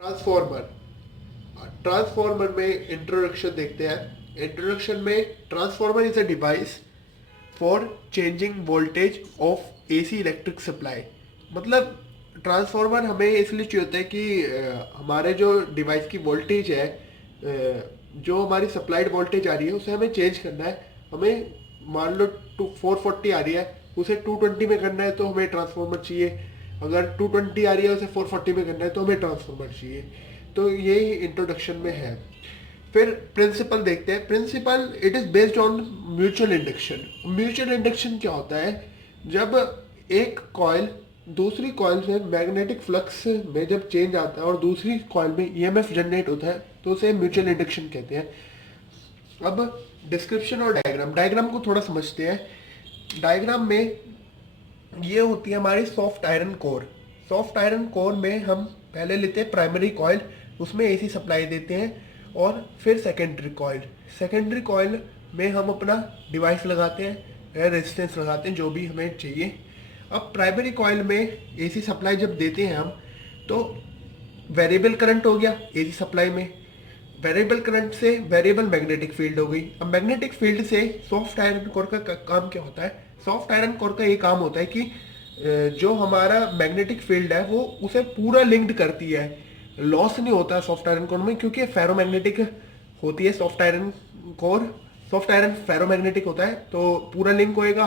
Transformer. Transformer में introduction देखते हैं। इंट्रोडक्शन में transformer is a device for changing voltage of AC electric supply. मतलब ट्रांसफॉर्मर हमें इसलिए चाहिए होता है कि हमारे जो डिवाइस की वोल्टेज है, जो हमारी सप्लाइड वोल्टेज आ रही है उसे हमें चेंज करना है। हमें मान लो 440 आ रही है, उसे 220 में करना है तो हमें ट्रांसफॉर्मर चाहिए। अगर 220 आ रही है उसे 440 में करना है तो हमें ट्रांसफॉर्मर चाहिए। तो यही इंट्रोडक्शन में है। फिर प्रिंसिपल देखते हैं। Principal it is based on mutual induction. Mutual induction क्या होता है? जब एक कॉइल दूसरी कॉइल से मैग्नेटिक फ्लक्स में जब चेंज आता है और दूसरी कॉइल में ईएमएफ जनरेट होता है तो उसे म्यूचुअल इंडक्शन कहते हैं। अब डिस्क्रिप्शन और डायग्राम। डायग्राम को थोड़ा समझते हैं। डायग्राम में ये होती है हमारी soft iron core. Soft iron core में हम पहले लेते हैं प्राइमरी कॉइल, उसमें एसी सप्लाई देते हैं। और फिर सेकेंडरी कॉइल। सेकेंडरी कॉइल में हम अपना डिवाइस लगाते हैं, रेजिस्टेंस लगाते हैं जो भी हमें चाहिए। अब प्राइमरी कॉइल में एसी सप्लाई जब देते हैं हम, तो वेरिएबल करंट हो गया एसी सप्लाई में। वेरिएबल करंट से वेरिएबल मैग्नेटिक फील्ड हो गई। अब मैग्नेटिक फील्ड से सॉफ्ट आयरन कोर का काम क्या होता है? सॉफ्ट आयरन कोर का ये काम होता है कि जो हमारा मैग्नेटिक फील्ड है वो उसे पूरा लिंक्ड करती है। लॉस नहीं होता है सॉफ्ट आयरन कोर में, क्योंकि फेरोमैग्नेटिक होती है soft iron core. Soft iron ferromagnetic होता है तो पूरा लिंक होएगा।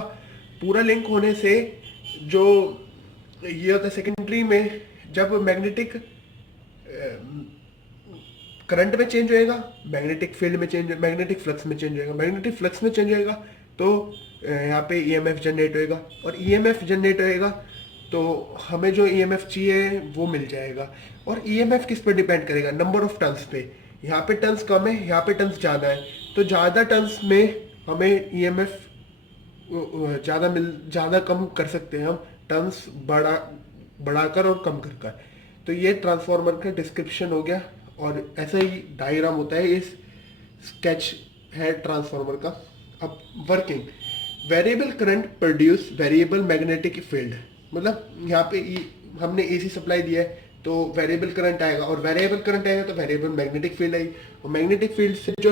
पूरा लिंक होने से जो ये होता है सेकेंडरी में, जब मैग्नेटिक करंट में चेंज होएगा, मैग्नेटिक फील्ड में चेंज, मैग्नेटिक फ्लक्स में चेंज होएगा। मैग्नेटिक फ्लक्स में चेंज होएगा तो यहाँ पे ईएमएफ जनरेट होएगा, और ईएमएफ जनरेट होएगा तो हमें जो ईएमएफ चाहिए वो मिल जाएगा। और ईएमएफ किस पे डिपेंड करेगा? नंबर ऑफ टर्न्स पे। यहाँ पे टर्न्स कम है, यहाँ पे टर्न्स ज़्यादा है, तो ज़्यादा टर्न्स में हमें ईएमएफ ज़्यादा कम कर सकते हैं हम, टर्न्स बढ़ाकर और कम कर कर। तो ये ट्रांसफार्मर का डिस्क्रिप्शन हो गया, और ऐसा ही डायग्राम होता है, इस स्केच है ट्रांसफार्मर का। अब working. Variable current produce variable magnetic field. मतलब यहाँ पे हमने एसी सप्लाई दिया है तो वेरिएबल करंट आएगा, और वेरिएबल करंट आएगा तो वेरिएबल मैग्नेटिक फील्ड आएगी। और मैग्नेटिक फील्ड से जो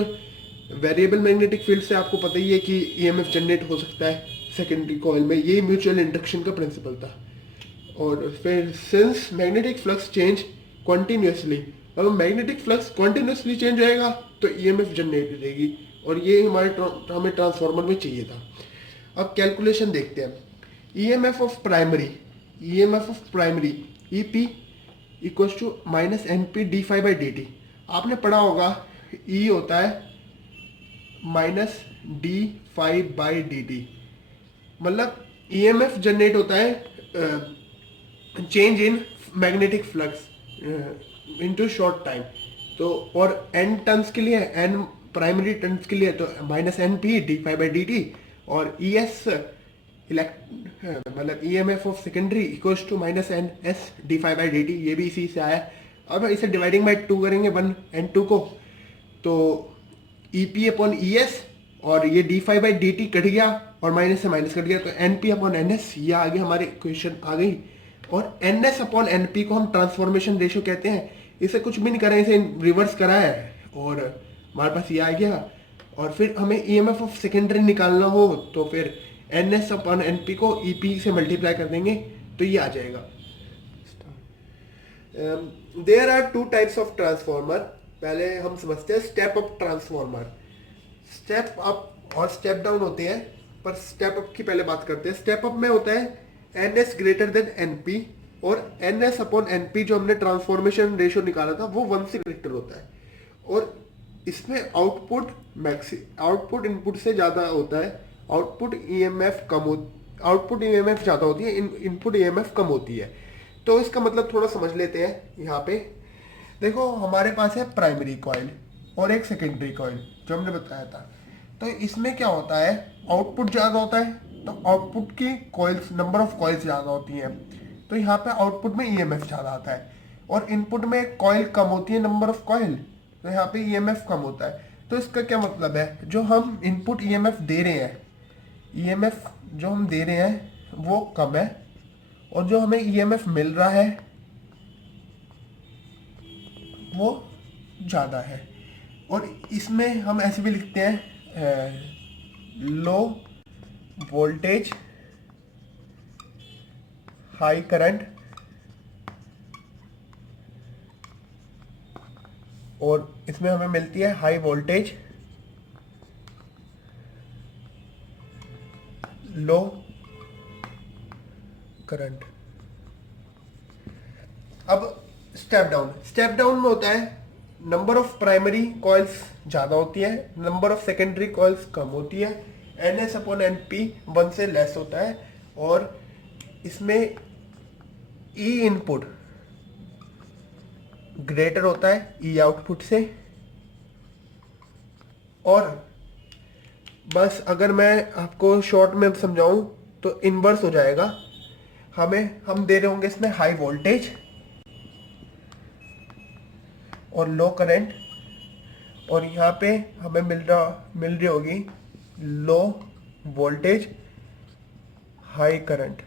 वेरिएबल मैग्नेटिक फील्ड से आपको पता ही है कि ईएमएफ जनरेट हो सकता है सेकेंडरी कॉइल में। यही म्यूचुअल इंडक्शन का प्रिंसिपल था। और फिर since magnetic flux change continuously, अगर मैग्नेटिक फ्लक्स कॉन्टिन्यूसली चेंज होएगा तो ईएमएफ जनरेट करेगी, और ये हमें ट्रांसफार्मर में चाहिए था। अब कैलकुलेशन देखते हैं। EMF of primary, EMF of primary EP equals to minus N P D five by D T. आपने पढ़ा होगा ई होता है minus D five by D T. मतलब ईएमएफ जनरेट होता है change in magnetic flux into short time. तो और एन टर्न्स के लिए, एन प्राइमरी टर्न्स के लिए तो minus N P D five by D T. और ई एस मतलब E M F of secondary equals to minus N S D five by D T. ये भी इसी से आया। अब इसे डिवाइडिंग बाई 2 करेंगे 1 एन 2 को, तो E P upon E S, और ये D five by D T cut गया और माइनस से माइनस कट गया, तो N P upon N S ये आगे हमारी इक्वेशन आ गई। और N S upon N P को हम ट्रांसफॉर्मेशन रेशियो कहते हैं। इसे कुछ भी नहीं करा, इसे रिवर्स करा है और हमारे पास ये आ गया। और फिर हमें E M F of secondary निकालना हो तो फिर N S upon N P को ई पी से मल्टीप्लाई कर देंगे तो ये आ जाएगा। There are 2 types of transformer. पहले हम समझते हैं step up transformer. Step up और स्टेप डाउन होते हैं, पर स्टेप अप की पहले बात करते हैं। स्टेप अप में होता है N S greater than N P, और N S upon N P जो हमने ट्रांसफॉर्मेशन रेशियो निकाला था वो 1 से ग्रेटर होता है। और इसमें आउटपुट इनपुट से ज़्यादा होता है। आउटपुट ईएमएफ आउटपुट ईएमएफ ज़्यादा होती है, इनपुट ईएमएफ कम होती है। तो इसका मतलब थोड़ा समझ लेते हैं। यहाँ पे देखो हमारे पास है प्राइमरी कॉइल और एक सेकेंडरी कॉइल जो हमने बताया था। तो इसमें क्या होता है, आउटपुट ज़्यादा होता है तो आउटपुट की कॉइल्स, नंबर ऑफ कॉइल्स ज़्यादा होती हैं, तो यहाँ पे आउटपुट में ईएमएफ ज़्यादा आता है। और इनपुट में कॉइल कम होती है, नंबर ऑफ कॉइल, तो यहाँ पे ईएमएफ कम होता है। तो इसका क्या मतलब है, जो हम इनपुट ईएमएफ दे रहे हैं, ईएमएफ जो हम दे रहे हैं वो कम है, और जो हमें ईएमएफ मिल रहा है ज़्यादा है। और इसमें हम ऐसे भी लिखते हैं लो वोल्टेज हाई करंट, और इसमें हमें मिलती है हाई वोल्टेज लो करंट। अब स्टेप डाउन में होता है नंबर ऑफ प्राइमरी कॉइल्स ज़्यादा होती है, नंबर ऑफ सेकेंडरी कॉइल्स कम होती है, NS अपॉन NP 1 से लेस होता है, और इसमें E इनपुट ग्रेटर होता है E आउटपुट से। और बस अगर मैं आपको शॉर्ट में समझाऊं तो इनवर्स हो जाएगा। हम दे रहे होंगे इसमें हाई वोल्टेज और लो करंट, और यहाँ पे हमें मिल रही होगी low voltage high current.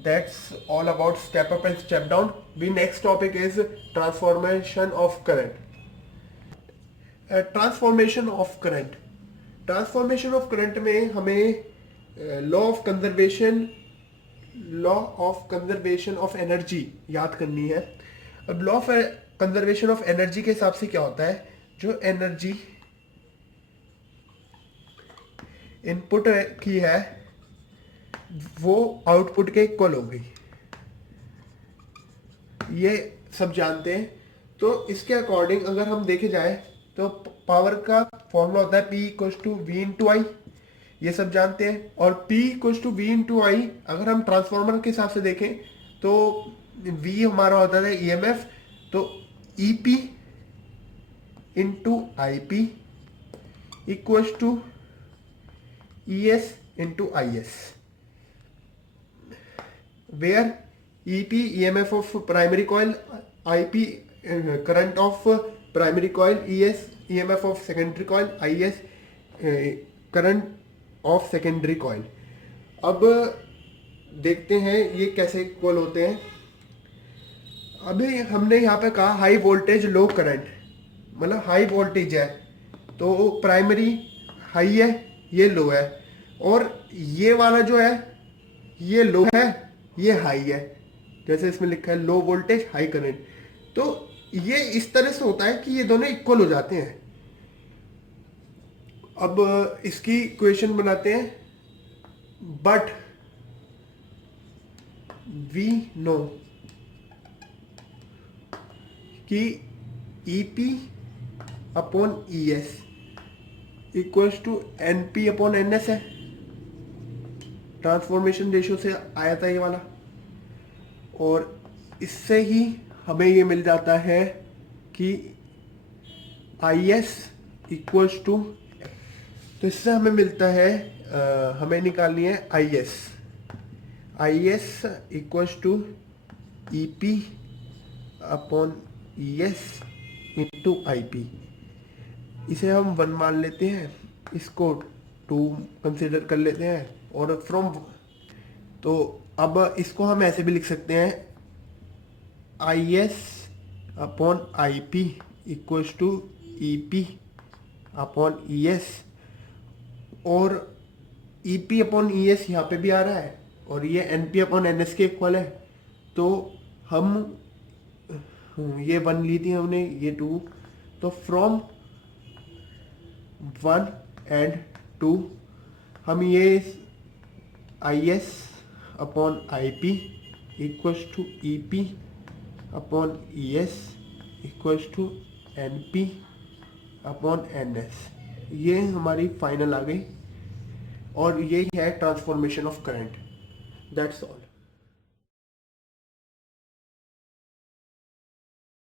That's all about step up and step down. The next topic is transformation of current. Transformation of current. Transformation of current में हमें law of conservation of energy याद करनी है। अब law of conservation of energy के हिसाब से क्या होता है, जो एनर्जी इनपुट की है वो आउटपुट के इक्वल हो गई, ये सब जानते हैं। तो इसके अकॉर्डिंग अगर हम देखे जाए तो पावर का फॉर्मूला होता है P equal to V into I, ये सब जानते हैं। और P equal to V into I अगर हम ट्रांसफॉर्मर के हिसाब से देखें तो V हमारा होता है EMF, तो EP into IP equal to ES into IS, where EP EMF of primary coil, IP current of primary coil, ES EMF of secondary coil, IS current of secondary coil। अब देखते हैं ये कैसे equal होते हैं। अभी हमने यहाँ पे कहा हाई वोल्टेज लो करंट, मतलब हाई वोल्टेज है तो प्राइमरी हाई है, ये लो है, और ये वाला जो है ये लो है ये हाई है, जैसे इसमें लिखा है लो वोल्टेज हाई करंट। तो ये इस तरह से होता है कि ये दोनों इक्वल हो जाते हैं। अब इसकी इक्वेशन बनाते हैं, बट वी नो कि EP upon ES equals to NP upon NS है, ट्रांसफॉर्मेशन रेशियो से आया था ये वाला, और इससे ही हमें ये मिल जाता है कि IS इक्वल्स टू, तो इससे हमें मिलता है हमें निकालनी है IS equals to EP upon ES into IP। इसे हम 1 मान लेते हैं, इसको 2 कंसिडर कर लेते हैं, और फ्रॉम, तो अब इसको हम ऐसे भी लिख सकते हैं IS upon IP equals to EP upon ES, और EP अपॉन ES यहाँ पे भी आ रहा है और ये NP अपॉन NS के इक्वल है। तो हम ये 1 ली थी हमने, ये 2, तो फ्रॉम 1 एंड 2 हम ये IS upon IP equals to EP upon ES equals to NP upon NS, ये हमारी फाइनल आ गई, और यही है transformation of current. That's all.